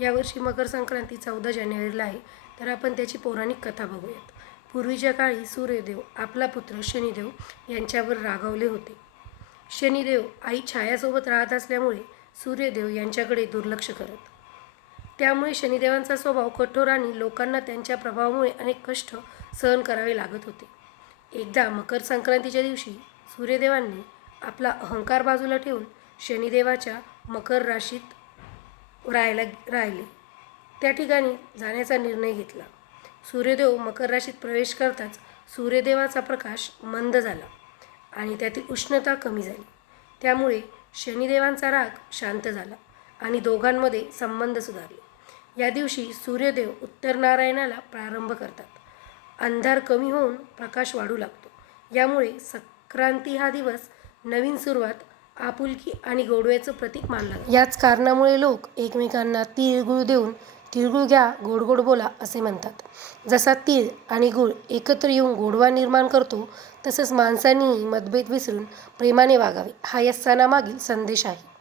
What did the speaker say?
यावर्षी मकर संक्रांती चौदा जानेवारीला आहे. तर आपण त्याची पौराणिक कथा बघूयात. पूर्वीच्या काळी सूर्यदेव आपला पुत्र शनिदेव यांच्यावर रागावले होते. शनिदेव आई छायासोबत राहत असल्यामुळे सूर्यदेव यांच्याकडे दुर्लक्ष करत. त्यामुळे शनिदेवांचा स्वभाव कठोर आणि लोकांना त्यांच्या प्रभावामुळे अनेक कष्ट सहन करावे लागत होते. एकदा मकर संक्रांतीच्या दिवशी सूर्यदेवांनी आपला अहंकार बाजूला ठेवून शनिदेवाच्या मकर राशीत राहायला राहिले. त्या ठिकाणी जाण्याचा निर्णय घेतला. सूर्यदेव मकर राशीत प्रवेश करताच सूर्यदेवाचा प्रकाश मंद झाला आणि त्यातील उष्णता कमी झाली. त्यामुळे शनिदेवांचा राग शांत झाला आणि दोघांमध्ये संबंध सुधारले. या दिवशी सूर्यदेव उत्तर नारायणाला प्रारंभ करतात. अंधार कमी होऊन प्रकाश वाढू लागतो. यामुळे संक्रांती हा दिवस नवीन सुरुवात आपुलकी आणि गोडव्याचं प्रतीक मानला याच कारणामुळे लोक एकमेकांना तिळगुळ देऊन तिळगुळ घ्या गोड गोड बोला असे म्हणतात. जसा तीळ आणि गुळ एकत्र येऊन गोडवा निर्माण करतो तसंच माणसांनीही मतभेद विसरून प्रेमाने वागावे. हा या सणामागील संदेश आहे.